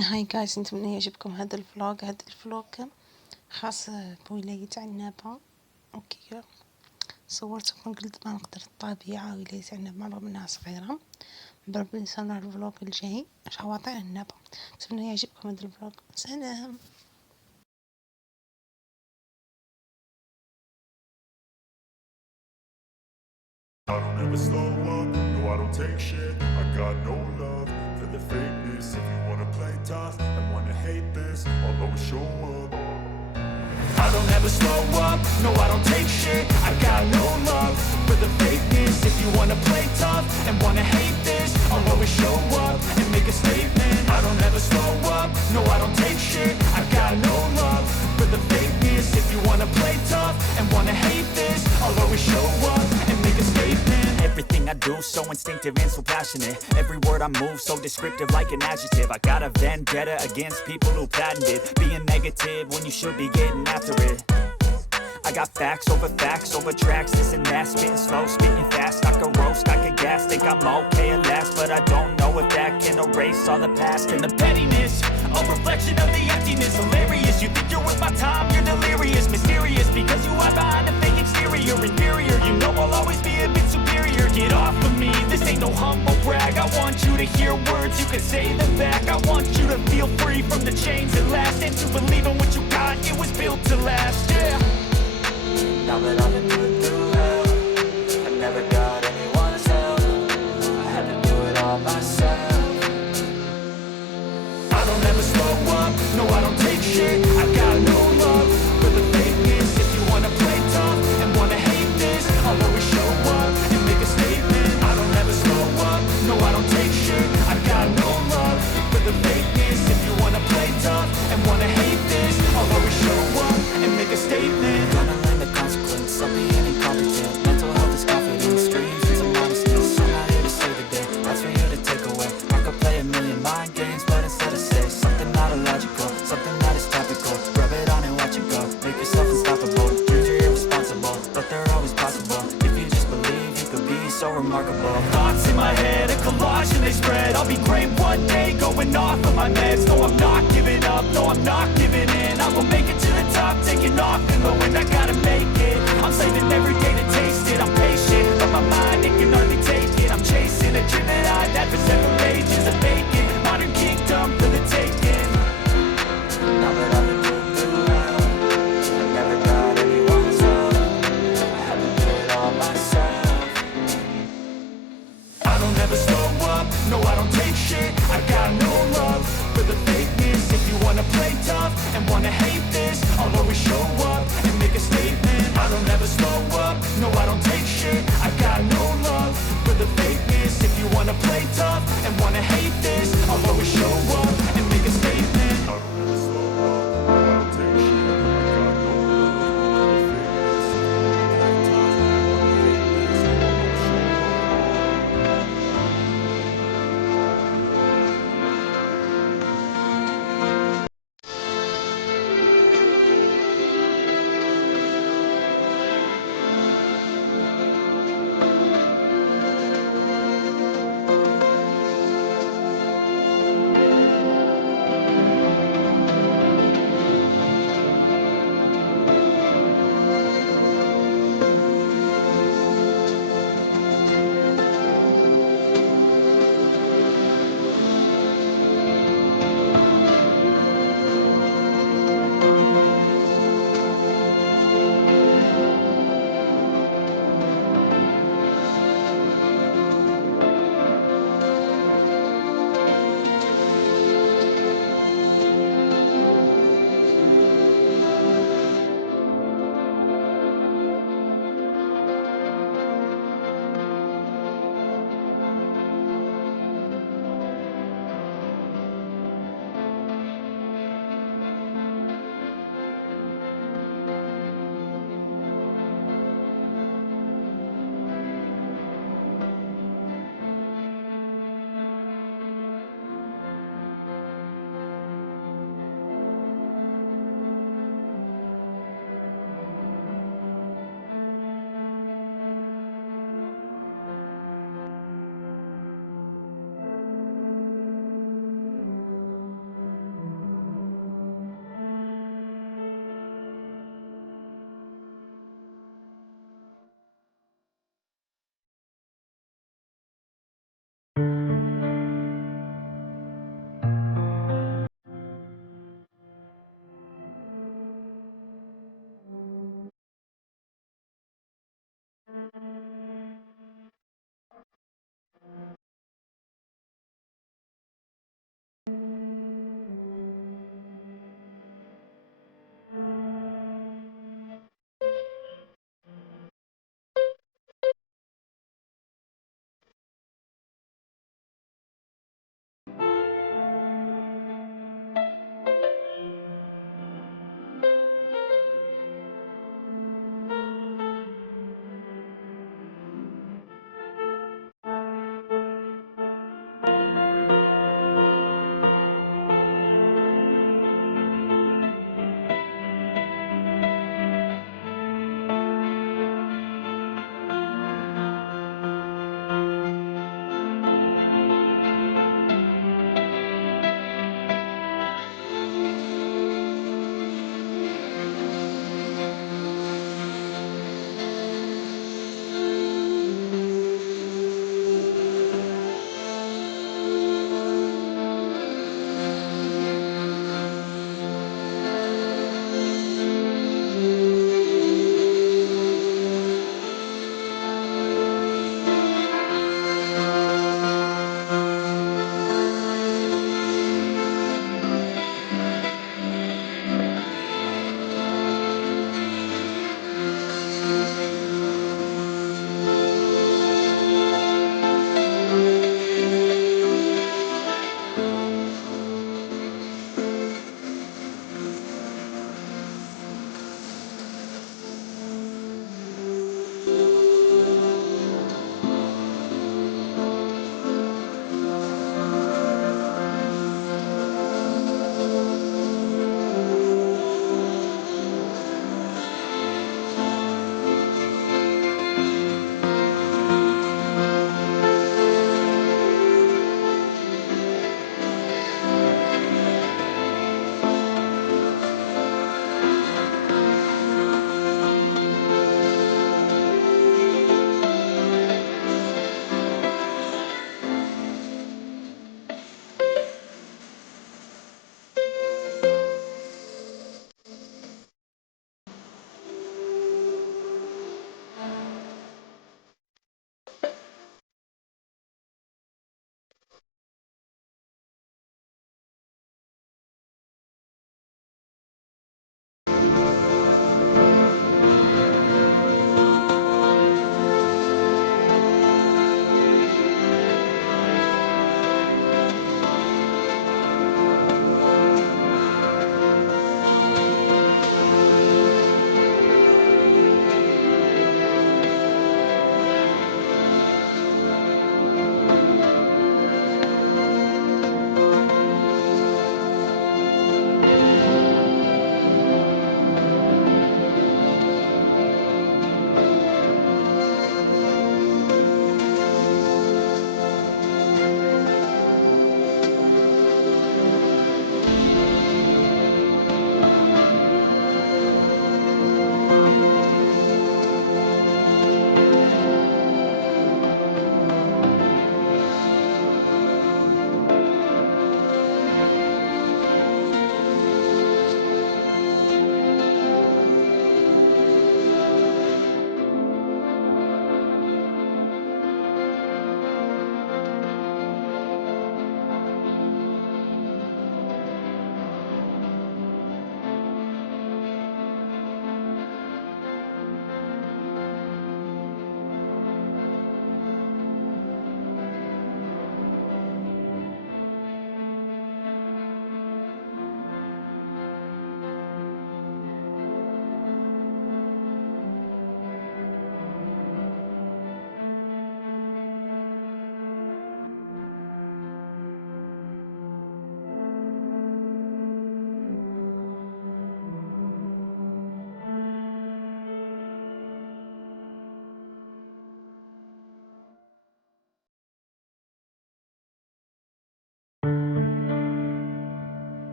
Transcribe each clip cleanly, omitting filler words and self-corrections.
هاي جايز، نتمنى يعجبكم هذا الفلوج خاص بولاية عنابة. اوكي، صورتكم قلت ما نقدر الطبيعة ولاية عنابة رغم انها صغيرة. بربي نصنع الفلوج الجاي شواطئ عنابة. نتمنى يعجبكم هذا الفلوج. سلام. I don't ever slow up, no I don't take shit. I got no love for the fakeness. If you wanna play tough and wanna hate this, I'll always show up. I don't ever slow up, no I don't take shit. I got no love for the fakeness. If you wanna play tough and wanna hate this, I'll always show up and make a statement. I don't ever slow up, no I don't take shit. I got no love for the fakeness. If you wanna play tough and wanna hate this, I'll always show up and make a statement. Everything I do so instinctive and so passionate. Every word I move so descriptive like an adjective. I got a vendetta against people who patented being negative when you should be getting after it. I got facts over tracks, this and that. Spitting slow, spitting fast, I could roast, I could gas. Think I'm okay at last, but I don't know if that can erase all the past. And the pettiness, a reflection of the emptiness. Hilarious, you think you're worth my time, you're delirious. Mysterious, because you are behind a fake exterior. Inferior, you know I'll always be a bit superior. Get off of me, this ain't no humble brag. I want you to hear words, you can say them back. I want you to feel free from the chains that last, and to believe in what you got, it was built to last, yeah. Now that I've been through hell, I never got anyone's help. I had to do it all myself. I don't ever slow up, no I don't take shit. I got no love for the fakeness. If you wanna play tough and wanna hate this, I'll always show up and make a statement. I don't ever slow up, no I don't take shit. I got no love for the fakeness. If you wanna play tough and wanna hate this, I'll always show up and make a statement. Gonna learn the consequence of being incompetent. Mental health is confidence, dreams and some honesty. So I'm not here to save the day, that's for you to take away. I could play a million mind games, but instead I say something not illogical, something that is topical. Rub it on and watch it go, make yourself unstoppable. Dreams are irresponsible, but they're always possible. If you just believe, you could be so remarkable. Thoughts in my head, a collage and they spread. I'll be great one day, going off of my meds. No, I'm not giving up, no, I'm not giving in. I will make it to the top, taking off in the wind. I gotta make it, I'm saving every day to taste it. I'm patient, but my mind, it can hardly take it. I'm chasing a dream that I've had for several ages. A vacant, modern kingdom for the taking. Now that I've been through hell, I never got anyone's help. I had to do it all myself. I don't ever slow up, no I don't take shit. I got no love for the fakeness. If you wanna play tough and wanna hate this, I'll always show up and make a statement. I don't ever slow up, no I don't take shit. I got no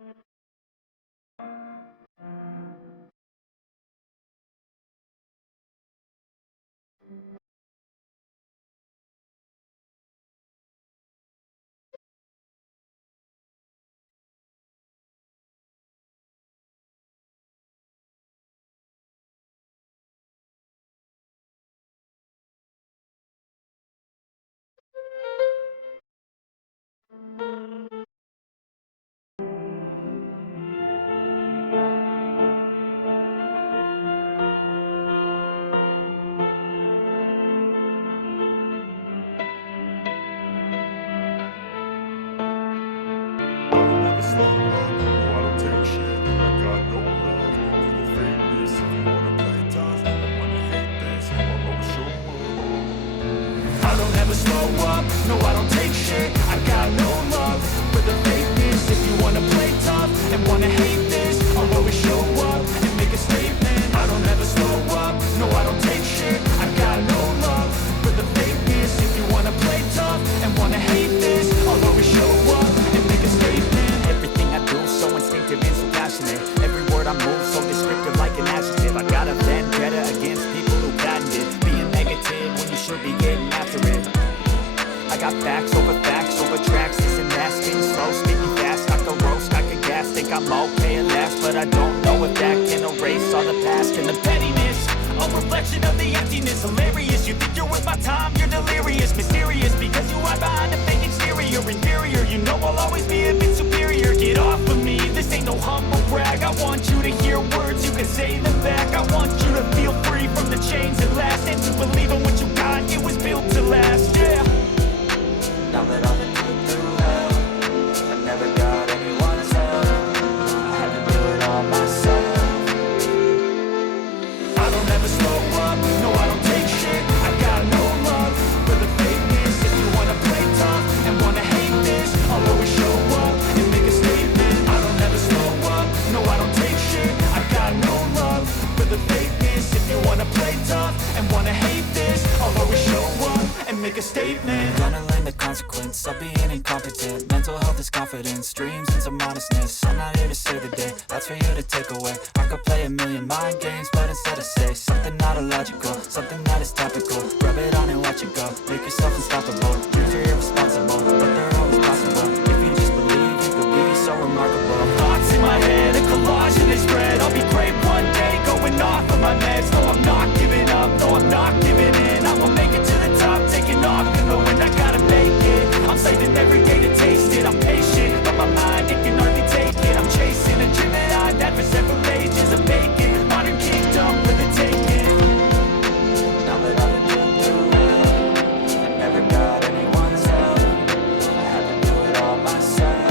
I don't ever slow up, no I don't take shit. I got no love for the fakeness. If you wanna play tough and wanna hate this, I'll always show up. I don't ever slow up, no I don't take shit. I got no love for the fakeness. If you wanna play tough and wanna hate this, I'll always show up and make a statement. I don't ever slow up, no I don't take shit. I got no love for the fakeness. If you wanna play tough and wanna hate this, I'll always show up and make a statement. Everything I do so instinctive and so passionate. Every word I move so descriptive like an adjective. I got a vendetta against people who patented being negative when you should be getting after it. I got facts over tracks, this and that, spitting slow, speaking fast, I could roast, I could gas, think I'm okay at last, but I don't know if that can erase all the past and the pettiness, a reflection of the emptiness, hilarious, you think you're worth my time, you're delirious, mysterious, because you hide behind a fake exterior, inferior, you know I'll always be a bit superior, get off of me, this ain't no humble brag, I want you to hear words, you can say them back, I want you to feel free from the chains that last, and to believe in what you got, it was built to last, yeah. Now that I've been put through hell, I never got anyone's help. I had to do it all myself. I don't ever slow up, no I don't take shit. I got no love for the fakeness. If you wanna play tough and wanna hate this, I'll always show up and make a statement. I don't ever slow up, no I don't take shit. I got no love for the fakeness. If you wanna play tough and wanna hate this, I'll always show up and make a statement. Gonna learn the consequence of being incompetent. Mental health is confidence, dreams and some modestness. I'm not here to save the day, that's for you to take away. I could play a million mind games, but instead I say something not illogical, something that is topical. Rub it on and watch it go, make yourself unstoppable. Dreams are irresponsible, but they're always possible. If you just believe, you could be so remarkable. Thoughts in my head, a collage and they spread. I'll be great one day, going off of my meds. No, I'm not giving up, no, I'm not giving in. I will make it to the top, taking off in the wind. I gotta make it, I'm saving every day to taste it. I'm patient, but my mind, it can hardly take it. I'm chasing a dream that I've had for several ages. I'm making modern kingdom for the taking. Now that I've been put through hell, I never got anyone's help. I had to do it all myself.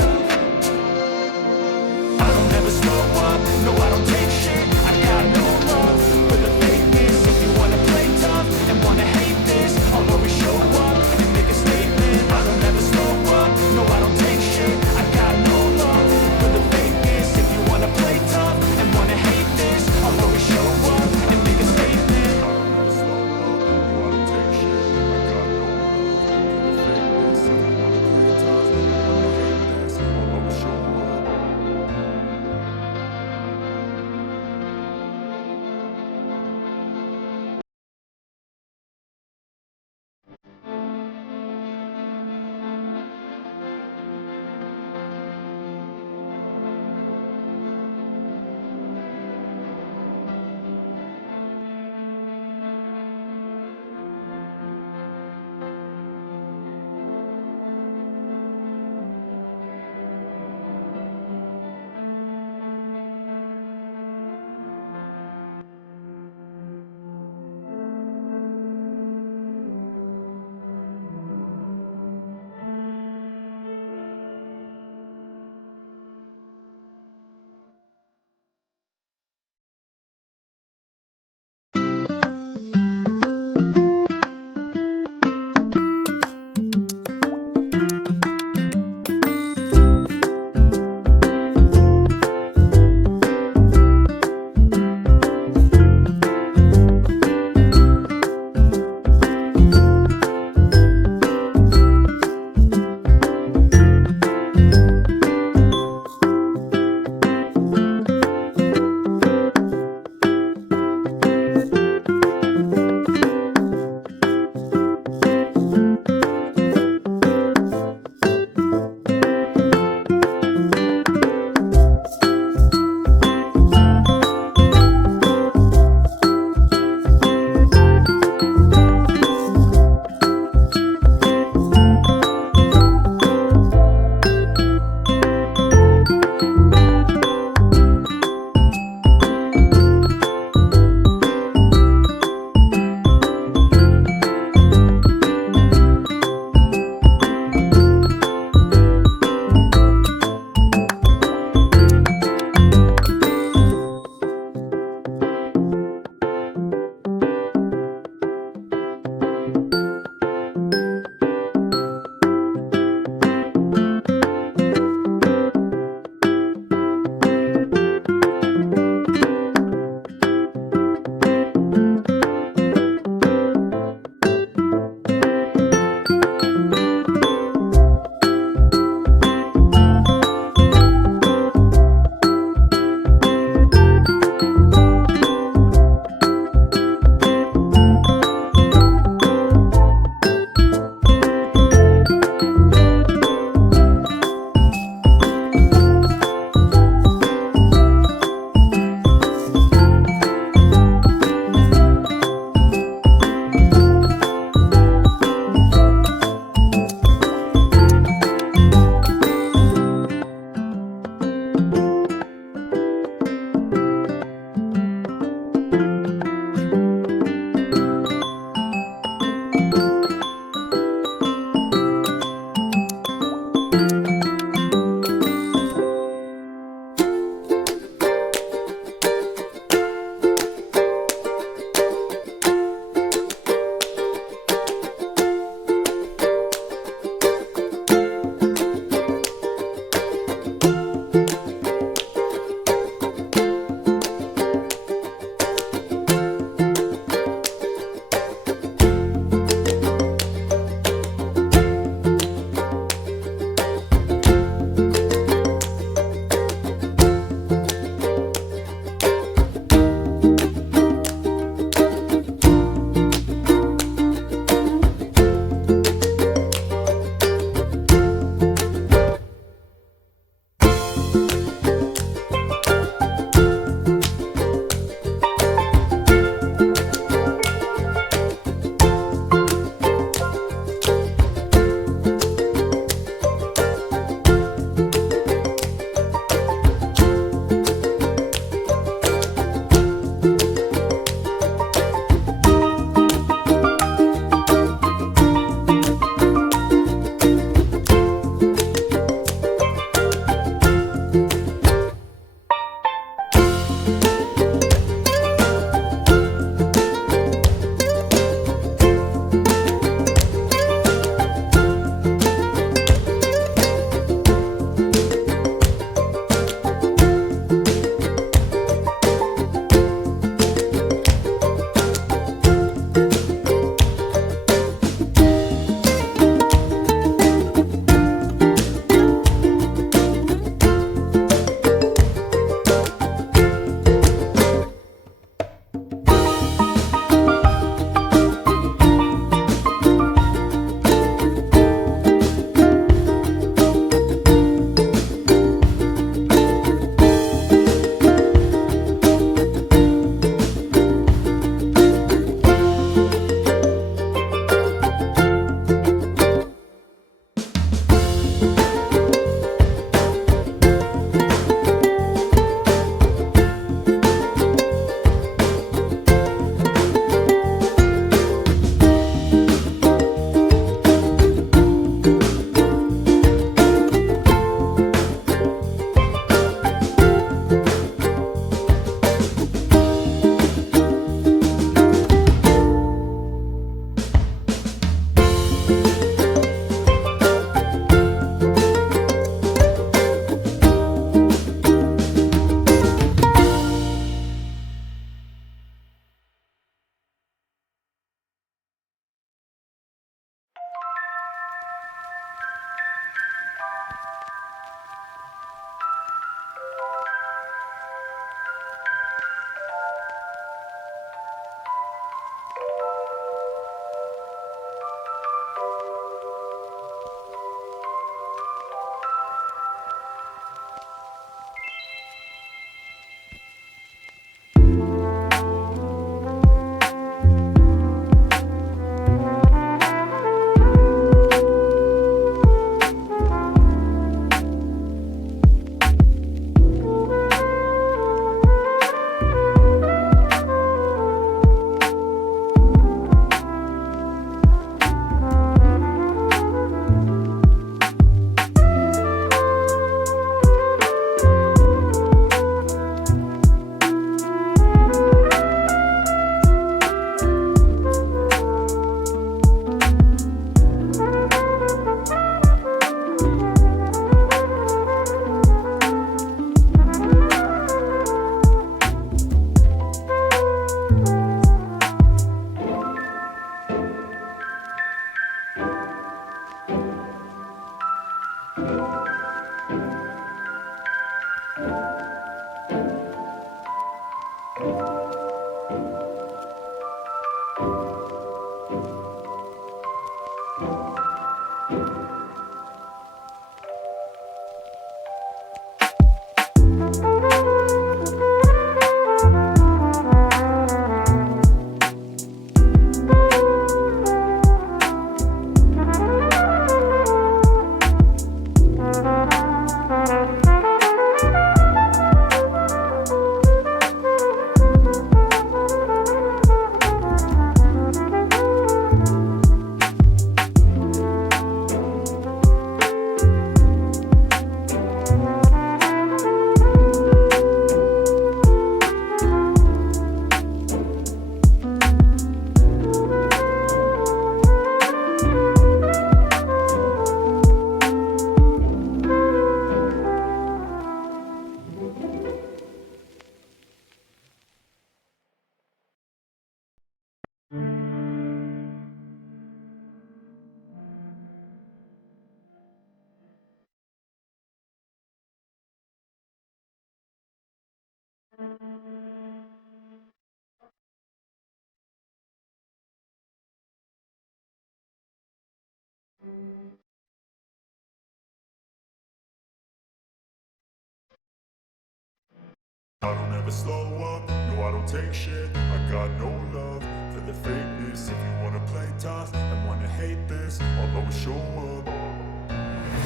I don't ever slow up, no I don't take shit. I got no love for the fakeness. If you wanna play tough and wanna hate this, I'll always show up.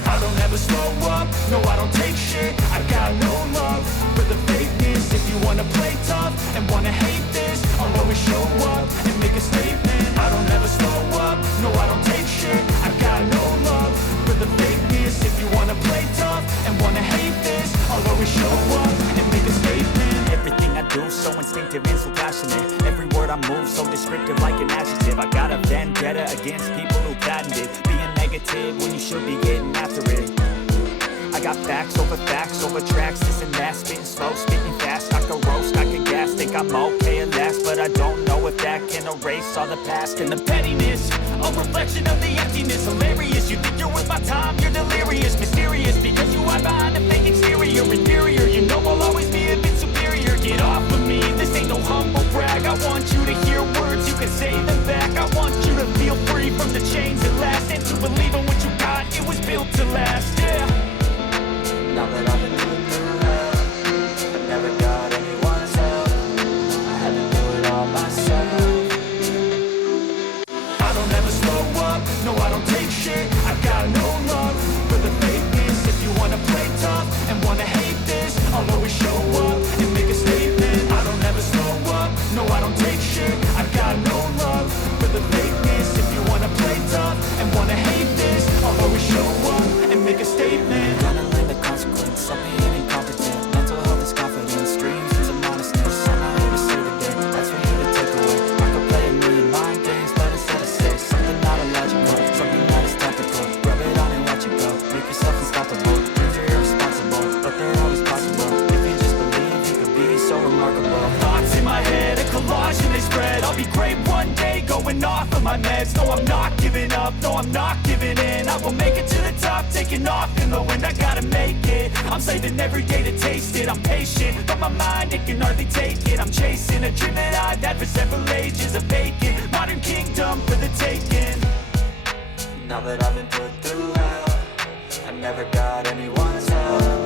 I don't ever slow up, no I don't take shit. I got no love for the fakeness. If you wanna play tough and wanna hate this, I'll always show up and make a statement. I don't ever slow up, no I don't take shit. I got no love for the fakeness. If you wanna play tough and wanna hate this, I'll always show up and make a statement. Everything I do so instinctive and so passionate. Every word I move so descriptive like an adjective. I got a vendetta against people who patented being negative when you should be getting after it. I got facts over tracks, this and that. Spitting slow, spitting fast. I could roast, I could gas. Think I'm okay at last, but I don't know if that can erase all the past and the pettiness. A reflection of the emptiness. Hilarious, you think you're worth my time, you're delirious. Mysterious, because you hide behind a fake exterior. Inferior, you know I'll always be a bit superior. Get off of me, this ain't no humble brag. I want you to hear words, you can say them back. I want you to feel free from the chains that last, and to believe in what you got, it was built to last, yeah. Now that I've been through hell, I never got anyone's help. I had to do it all myself. I don't ever slow up, no I don't take shit. I got no love for the fakeness. If you wanna play tough and wanna hate this, I'll always show up and make a statement. I don't ever slow up, no I don't take shit. I got no love for the fakeness. If you wanna play tough and wanna hate this, I'll always show up and make a statement. Gonna learn the consequence of being incompetent. Mental health is confidence, dreams is a modestness. I'm not here to save the day, that's for you to take away. I could play a million mind games, but instead I say something not illogical, something that is topical. Rub it on and watch it go, make yourself unstoppable. Dreams are irresponsible, but they're always possible. If you just believe, you could be so remarkable. Thoughts in my head, a collage and they spread. I'll be great one day, going off of my meds. No, I'm not giving up, no, I'm not giving in. I will make it to the top, taking off in the wind. I gotta make it, I'm saving every day to taste it. I'm patient, but my mind, it can hardly take it. I'm chasing a dream that I've had for several ages. A vacant, modern kingdom for the taking. Now that I've been put through hell, I never got anyone's help.